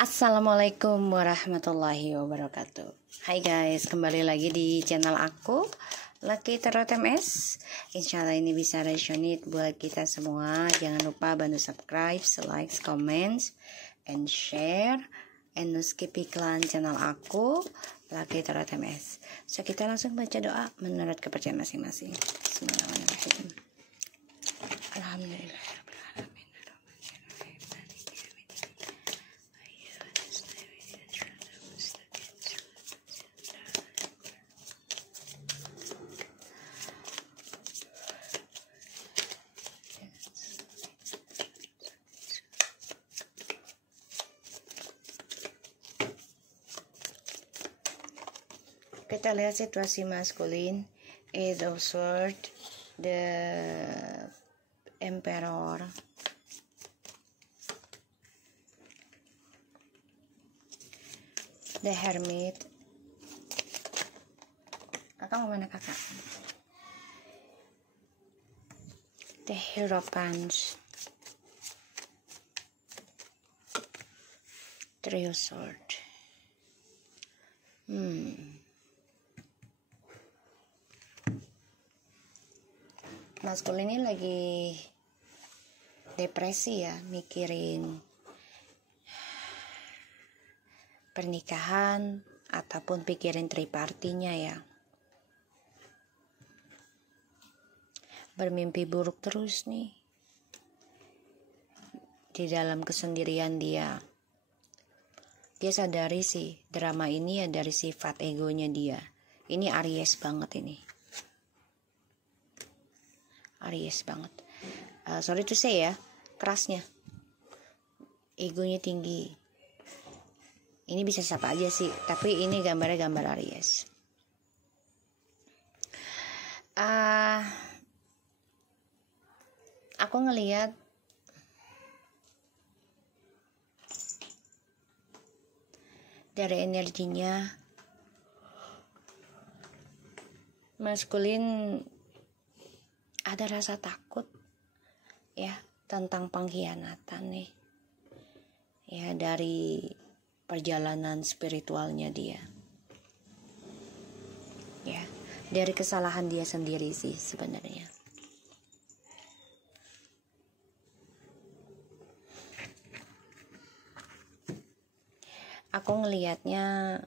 Assalamualaikum warahmatullahi wabarakatuh. Hai guys, kembali lagi di channel aku Lucky Tarot MS. Insya Allah ini bisa resonate buat kita semua. Jangan lupa bantu subscribe, like, comments, and share. And no skip iklan channel aku Lucky Tarot MS. So kita langsung baca doa menurut kepercayaan masing-masing. Bismillahirrahmanirrahim. Alhamdulillah. Kita lihat situasi maskulin, Eight of Swords, the Emperor, the Hermit. Kakak mau mana kakak? The Hierophant, Three of Swords. Maskulin ini lagi depresi ya, mikirin pernikahan ataupun pikirin tripartinya ya. Bermimpi buruk terus nih. Di dalam kesendirian dia. Dia sadari sih drama ini ya dari sifat egonya dia. Ini Aries banget ini. Aries banget. Sorry to say ya, kerasnya. Egonya tinggi. Ini bisa siapa aja sih, tapi ini gambarnya gambar Aries. Aku ngelihat dari energinya maskulin ada rasa takut ya tentang pengkhianatan nih ya dari perjalanan spiritualnya dia ya, dari kesalahan dia sendiri sih sebenarnya. Aku ngelihatnya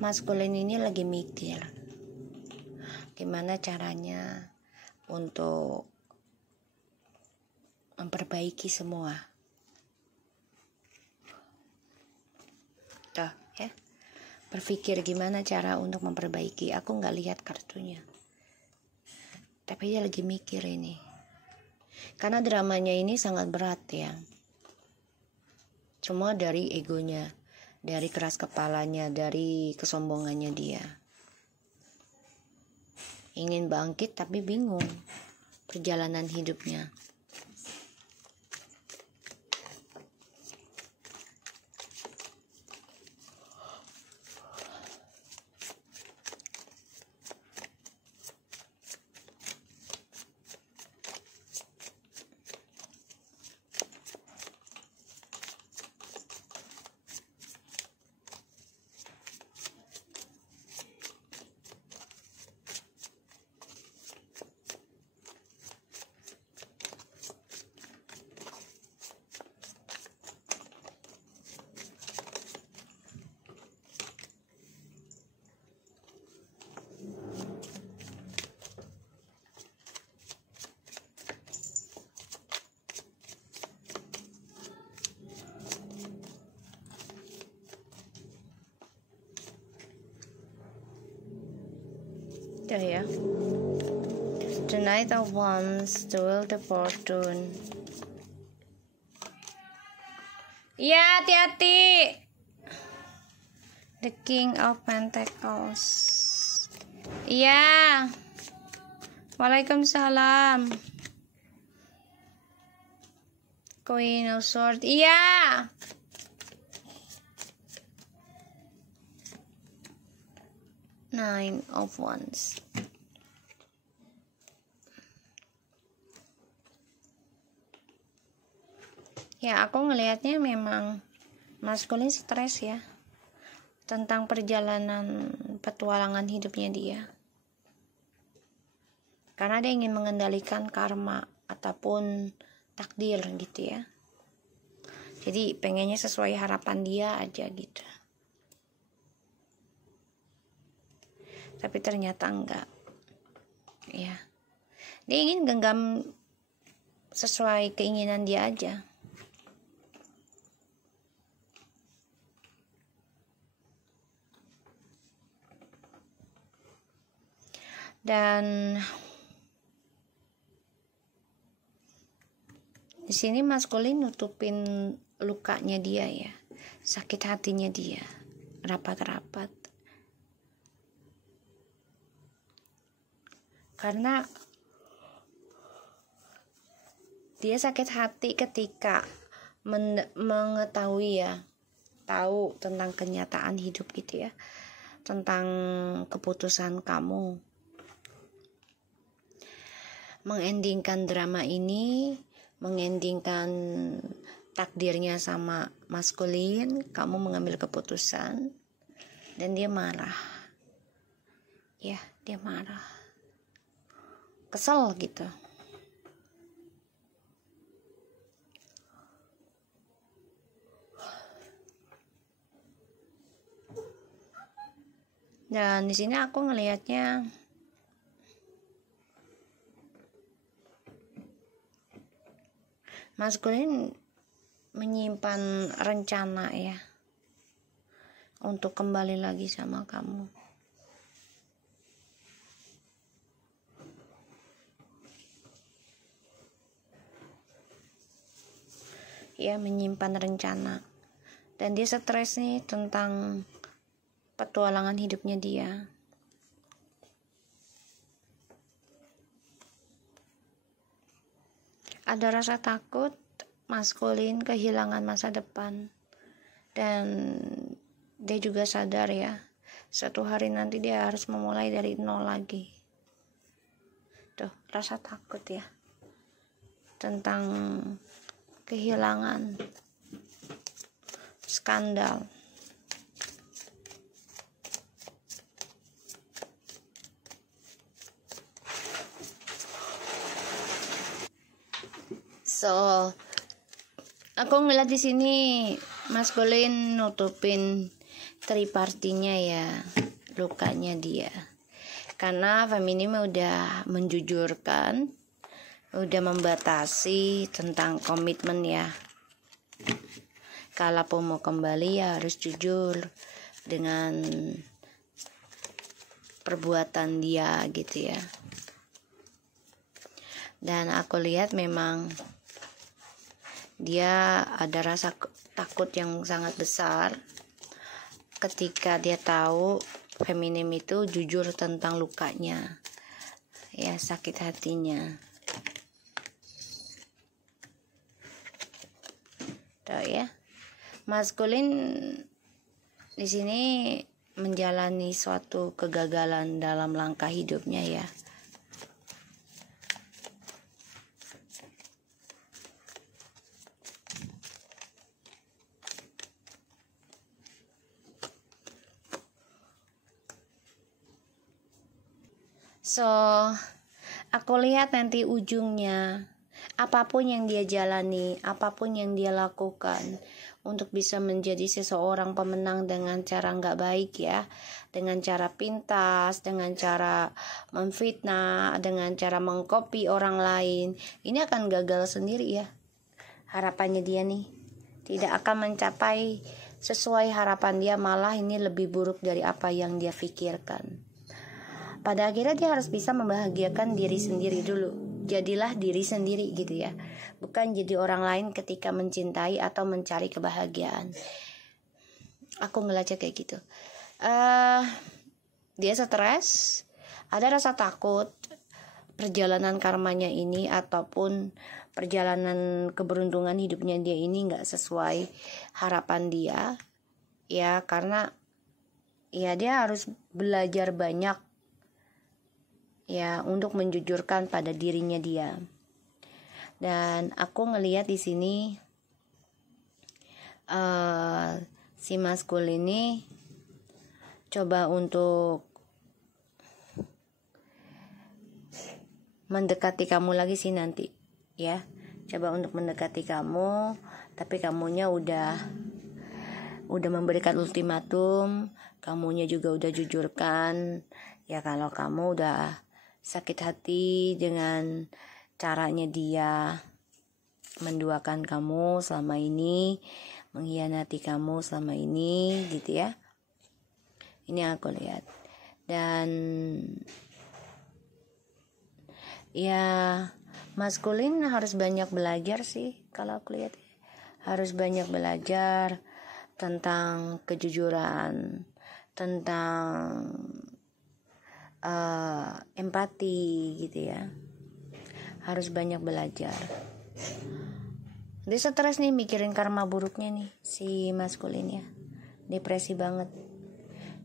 maskulin ini lagi mikir gimana caranya untuk memperbaiki semua. Tuh ya, berpikir gimana cara untuk memperbaiki. Aku nggak lihat kartunya, tapi dia lagi mikir ini karena dramanya ini sangat berat ya. Semua dari egonya, dari keras kepalanya, dari kesombongannya dia. Ingin bangkit tapi bingung perjalanan hidupnya. Ya. The Knight of Wands, the Wheel of Fortune. Iya, hati-hati. The King of Pentacles. Iya. Waalaikumsalam. Queen of Swords. Iya. Nine of Wands. Ya, aku ngelihatnya memang maskulin stres ya, tentang perjalanan petualangan hidupnya dia. Karena dia ingin mengendalikan karma ataupun takdir gitu ya. Jadi pengennya sesuai harapan dia aja gitu. Tapi ternyata enggak. Ya. Dia ingin genggam sesuai keinginan dia aja. Dan di sini maskulin nutupin lukanya dia ya, sakit hatinya dia, rapat-rapat. Karena dia sakit hati ketika mengetahui ya, tahu tentang kenyataan hidup gitu ya, tentang keputusan kamu mengendingkan drama ini, mengendingkan takdirnya sama maskulin. Kamu mengambil keputusan dan dia marah ya, dia marah, kesel gitu. Dan di sini aku ngelihatnya maskulin menyimpan rencana ya untuk kembali lagi sama kamu. Ya, menyimpan rencana. Dan dia stres nih tentang petualangan hidupnya dia. Ada rasa takut maskulin kehilangan masa depan. Dan dia juga sadar ya, suatu hari nanti dia harus memulai dari nol lagi. Tuh, rasa takut ya tentang kehilangan, skandal. So, aku ngeliat di sini maskulin nutupin tripartinya ya, lukanya dia. Karena feminim udah menjujurkan, udah membatasi tentang komitmen ya. Kalaupun mau kembali ya harus jujur dengan perbuatan dia gitu ya. Dan aku lihat memang dia ada rasa takut yang sangat besar ketika dia tahu feminim itu jujur tentang lukanya ya, sakit hatinya. Tuh ya, maskulin di sini menjalani suatu kegagalan dalam langkah hidupnya ya. So, aku lihat nanti ujungnya, apapun yang dia jalani, apapun yang dia lakukan untuk bisa menjadi seseorang pemenang dengan cara nggak baik ya, dengan cara pintas, dengan cara memfitnah, dengan cara mengcopy orang lain, ini akan gagal sendiri ya. Harapannya dia nih tidak akan mencapai sesuai harapan dia, malah ini lebih buruk dari apa yang dia pikirkan. Pada akhirnya dia harus bisa membahagiakan diri sendiri dulu. Jadilah diri sendiri gitu ya, bukan jadi orang lain ketika mencintai atau mencari kebahagiaan. Aku ngeliatnya kayak gitu. Dia stres, ada rasa takut perjalanan karmanya ini ataupun perjalanan keberuntungan hidupnya dia ini nggak sesuai harapan dia ya, karena ya dia harus belajar banyak ya untuk menjujurkan pada dirinya dia. Dan aku ngelihat di sini si maskul ini coba untuk mendekati kamu lagi sih nanti ya, coba untuk mendekati kamu, tapi kamunya udah memberikan ultimatum, kamunya juga udah jujurkan ya kalau kamu udah sakit hati dengan caranya dia menduakan kamu selama ini, mengkhianati kamu selama ini gitu ya. Ini aku lihat. Dan ya maskulin harus banyak belajar sih kalau aku lihat. Harus banyak belajar tentang kejujuran, tentang empati gitu ya. Harus banyak belajar. Dia stres nih mikirin karma buruknya nih si maskulin ya. Depresi banget.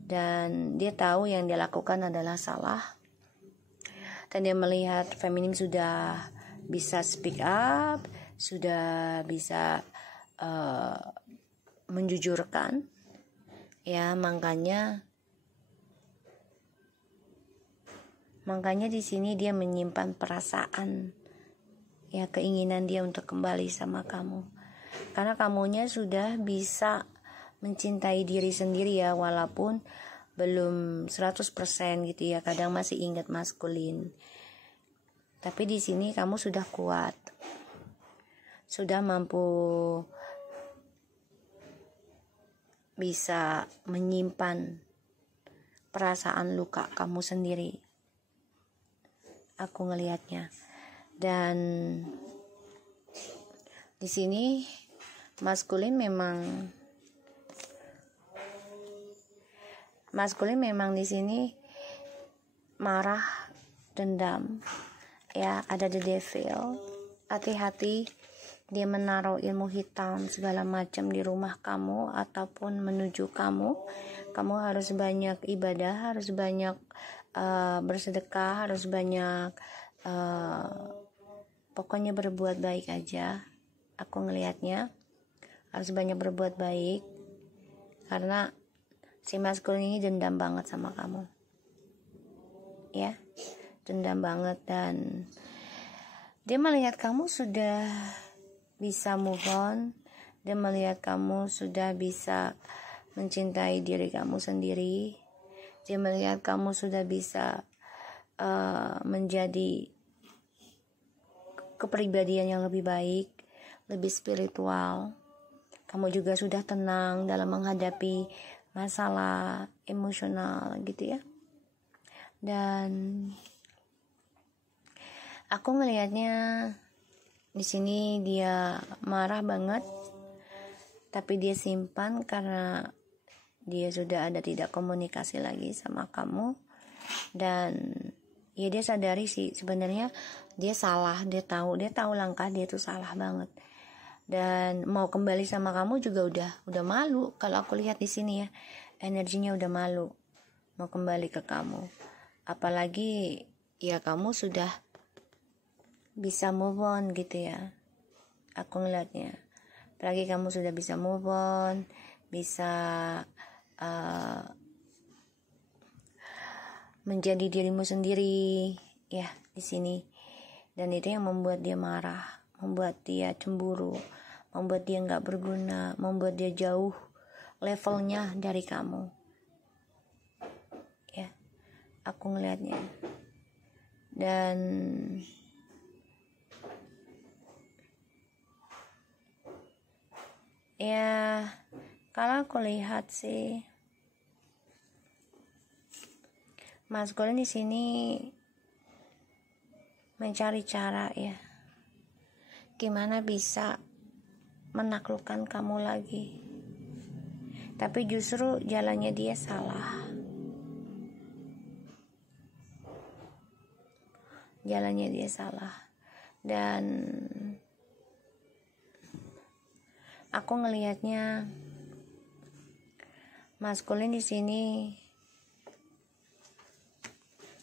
Dan dia tahu yang dia lakukan adalah salah. Dan dia melihat feminim sudah bisa speak up, sudah bisa menjujurkan ya, makanya di sini dia menyimpan perasaan ya, keinginan dia untuk kembali sama kamu, karena kamunya sudah bisa mencintai diri sendiri ya, walaupun belum 100% gitu ya, kadang masih ingat maskulin. Tapi di sini kamu sudah kuat, sudah mampu bisa menyimpan perasaan luka kamu sendiri. Aku ngelihatnya. Dan di sini maskulin memang di sini marah, dendam ya, ada the devil. Hati-hati, dia menaruh ilmu hitam segala macam di rumah kamu ataupun menuju kamu. Kamu harus banyak ibadah, harus banyak bersedekah, harus banyak pokoknya berbuat baik aja. Aku ngelihatnya harus banyak berbuat baik, karena si maskul ini dendam banget sama kamu ya, dendam banget. Dan dia melihat kamu sudah bisa move on, dia melihat kamu sudah bisa mencintai diri kamu sendiri, dia melihat kamu sudah bisa menjadi kepribadian yang lebih baik, lebih spiritual. Kamu juga sudah tenang dalam menghadapi masalah emosional gitu ya. Dan aku ngelihatnya di sini dia marah banget, tapi dia simpan karena dia sudah ada tidak komunikasi lagi sama kamu. Dan ya dia sadari sih sebenarnya dia salah, dia tahu langkah dia tuh salah banget. Dan mau kembali sama kamu juga udah malu. Kalau aku lihat di sini ya, energinya udah malu mau kembali ke kamu. Apalagi ya kamu sudah bisa move on gitu ya. Aku ngeliatnya. Apalagi kamu sudah bisa move on, bisa menjadi dirimu sendiri ya di sini. Dan itu yang membuat dia marah, membuat dia cemburu, membuat dia nggak berguna, membuat dia jauh levelnya dari kamu ya. Aku ngelihatnya. Dan ya kalau aku lihat sih maskulin di sini mencari cara ya, gimana bisa menaklukkan kamu lagi. Tapi justru jalannya dia salah. Jalannya dia salah. Dan aku ngelihatnya maskulin di sini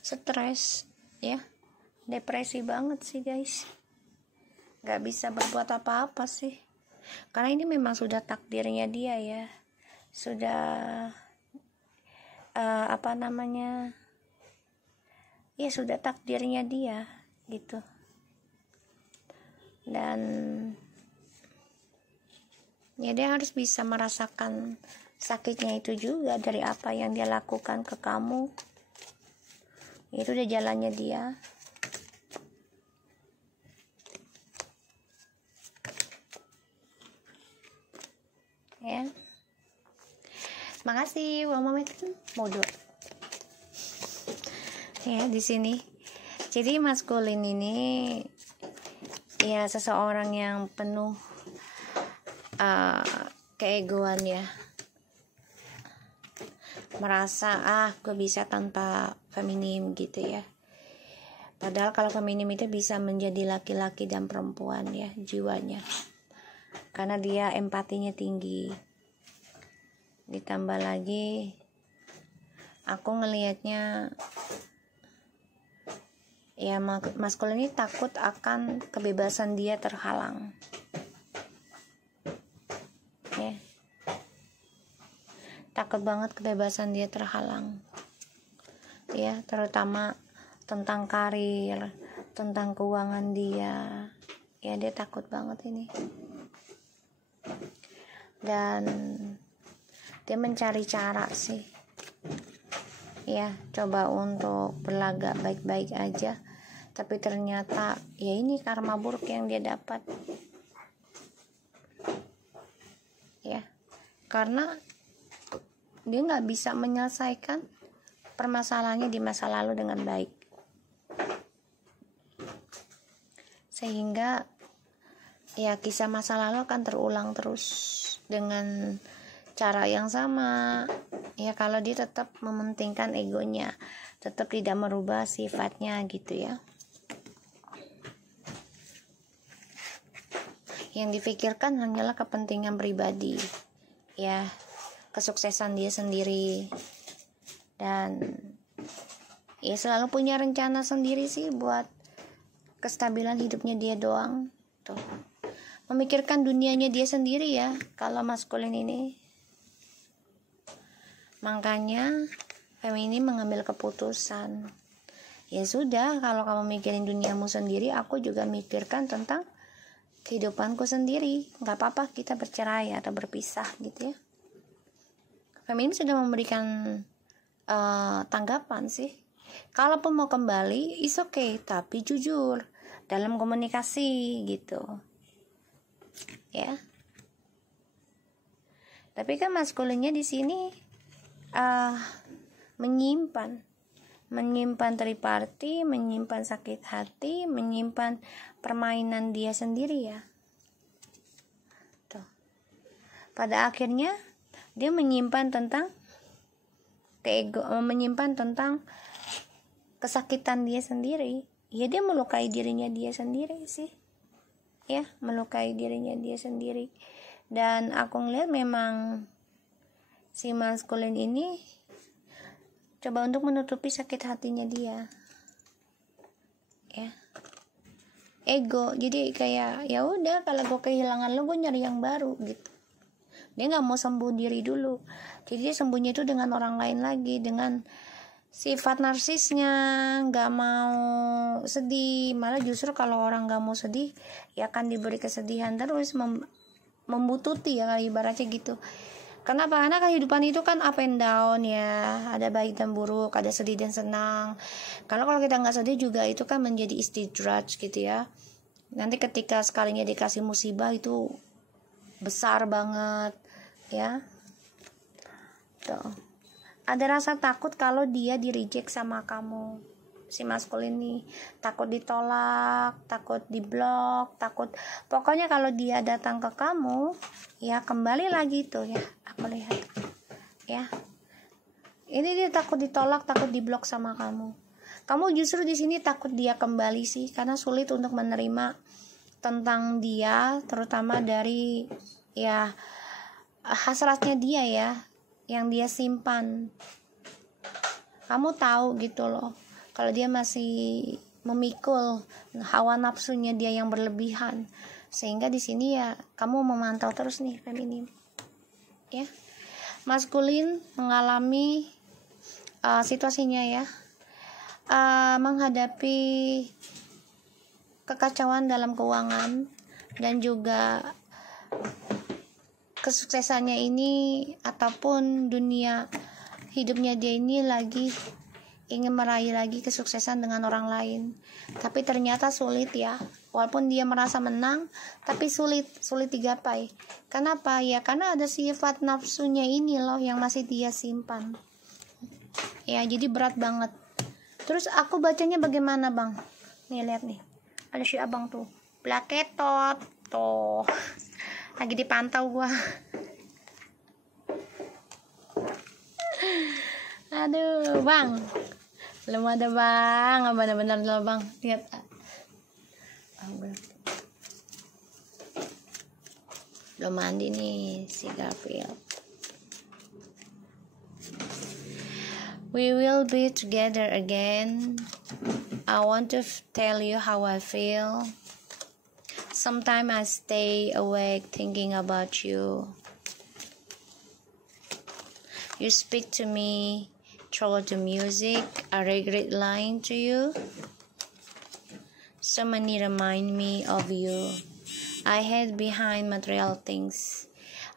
stres ya, depresi banget sih guys, nggak bisa berbuat apa-apa sih, karena ini memang sudah takdirnya dia ya, sudah ya sudah takdirnya dia gitu. Dan ya dia harus bisa merasakan sakitnya itu juga dari apa yang dia lakukan ke kamu. Itu udah jalannya dia. Ya. Makasih, Mama Modo. Ya, di sini. Jadi maskulin ini ya seseorang yang penuh keegoan ya. Merasa gue bisa tanpa feminim gitu ya. Padahal kalau feminim itu bisa menjadi laki-laki dan perempuan ya jiwanya, karena dia empatinya tinggi. Ditambah lagi aku ngelihatnya ya maskulin ini takut akan kebebasan dia terhalang ya. Takut banget kebebasan dia terhalang ya, terutama tentang karir, tentang keuangan dia ya, dia takut banget ini. Dan dia mencari cara sih ya, coba untuk berlagak baik-baik aja, tapi ternyata ya ini karma buruk yang dia dapat ya, karena dia nggak bisa menyelesaikan permasalahannya di masa lalu dengan baik, sehingga ya kisah masa lalu akan terulang terus dengan cara yang sama ya, kalau dia tetap mementingkan egonya, tetap tidak merubah sifatnya gitu ya. Yang dipikirkan hanyalah kepentingan pribadi ya, kesuksesan dia sendiri, dan ya selalu punya rencana sendiri sih buat kestabilan hidupnya dia doang tuh, memikirkan dunianya dia sendiri ya kalau maskulin ini. Makanya feminim mengambil keputusan, ya sudah, kalau kamu mikirin duniamu sendiri, aku juga mikirkan tentang kehidupanku sendiri, nggak apa-apa kita bercerai atau berpisah gitu ya. Feminim sudah memberikan tanggapan sih, kalaupun mau kembali is okay, tapi jujur dalam komunikasi gitu ya. Tapi kan maskulinnya di sini menyimpan triparty, menyimpan sakit hati, menyimpan permainan dia sendiri ya. Tuh. Pada akhirnya dia menyimpan tentang menyimpan tentang kesakitan dia sendiri. Ya dia melukai dirinya dia sendiri sih. Ya, melukai dirinya dia sendiri. Dan aku ngeliat memang si maskulin ini coba untuk menutupi sakit hatinya dia. Ya. Ego. Jadi kayak ya udah, kalau gue kehilangan lo, gue nyari yang baru gitu. Dia nggak mau sembuh diri dulu, jadi dia sembuhnya itu dengan orang lain lagi, dengan sifat narsisnya, nggak mau sedih, malah justru kalau orang nggak mau sedih ya akan diberi kesedihan terus, membututi ya ibaratnya gitu. Kenapa? Karena kehidupan itu kan up and down ya, ada baik dan buruk, ada sedih dan senang. Kalau kita nggak sedih juga itu kan menjadi istidraj gitu ya. Nanti ketika sekalinya dikasih musibah itu besar banget ya. Tuh. Ada rasa takut kalau dia di reject sama kamu. Si maskulin ini takut ditolak, takut diblok, takut, pokoknya kalau dia datang ke kamu ya kembali lagi tuh ya, aku lihat ya, ini dia takut ditolak, takut diblok sama kamu. Kamu justru di sini takut dia kembali sih, karena sulit untuk menerima tentang dia, terutama dari ya hasratnya dia ya, yang dia simpan. Kamu tahu gitu loh, kalau dia masih memikul hawa nafsunya dia yang berlebihan. Sehingga di sini ya kamu memantau terus nih feminim. Ya. Maskulin mengalami situasinya ya. Menghadapi kekacauan dalam keuangan dan juga kesuksesannya ini ataupun dunia hidupnya dia ini lagi ingin meraih lagi kesuksesan dengan orang lain, tapi ternyata sulit ya. Walaupun dia merasa menang, tapi sulit digapai. Kenapa? Ya karena ada sifat nafsunya ini loh yang masih dia simpan. Ya jadi berat banget. Terus aku bacanya bagaimana bang? Nih lihat nih, ada si abang tuh plaketot tuh lagi dipantau gua. Aduh bang, belum ada bang, benar-benar loh bang, lihat. Belum mandi nih si Garfield. We will be together again. I want to tell you how I feel. Sometimes I stay awake thinking about you. You speak to me through the music. I regret lying to you. So many remind me of you. I hide behind material things.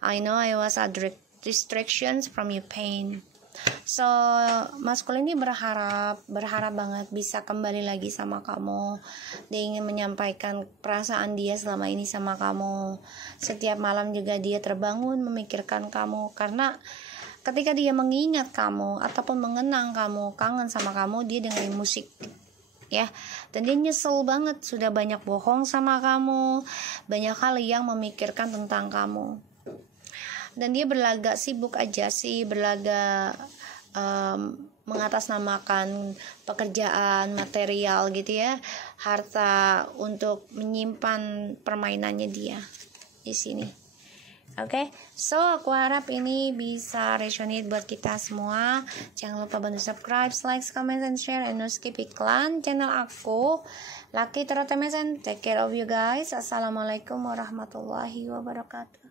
I know I was a distractions from your pain. So maskulin ini berharap banget bisa kembali lagi sama kamu. Dia ingin menyampaikan perasaan dia selama ini sama kamu. Setiap malam juga dia terbangun memikirkan kamu, karena ketika dia mengingat kamu ataupun mengenang kamu, kangen sama kamu, dia dengerin musik ya. Dan dia nyesel banget sudah banyak bohong sama kamu, banyak hal yang memikirkan tentang kamu. Dan dia berlagak sibuk aja sih, berlagak mengatasnamakan pekerjaan, material gitu ya, harta untuk menyimpan permainannya dia di sini. Oke, so aku harap ini bisa resonate buat kita semua. Jangan lupa bantu subscribe, like, comment, and share, and no skip iklan channel aku, Lucky Tarot TMS. Take care of you guys. Assalamualaikum warahmatullahi wabarakatuh.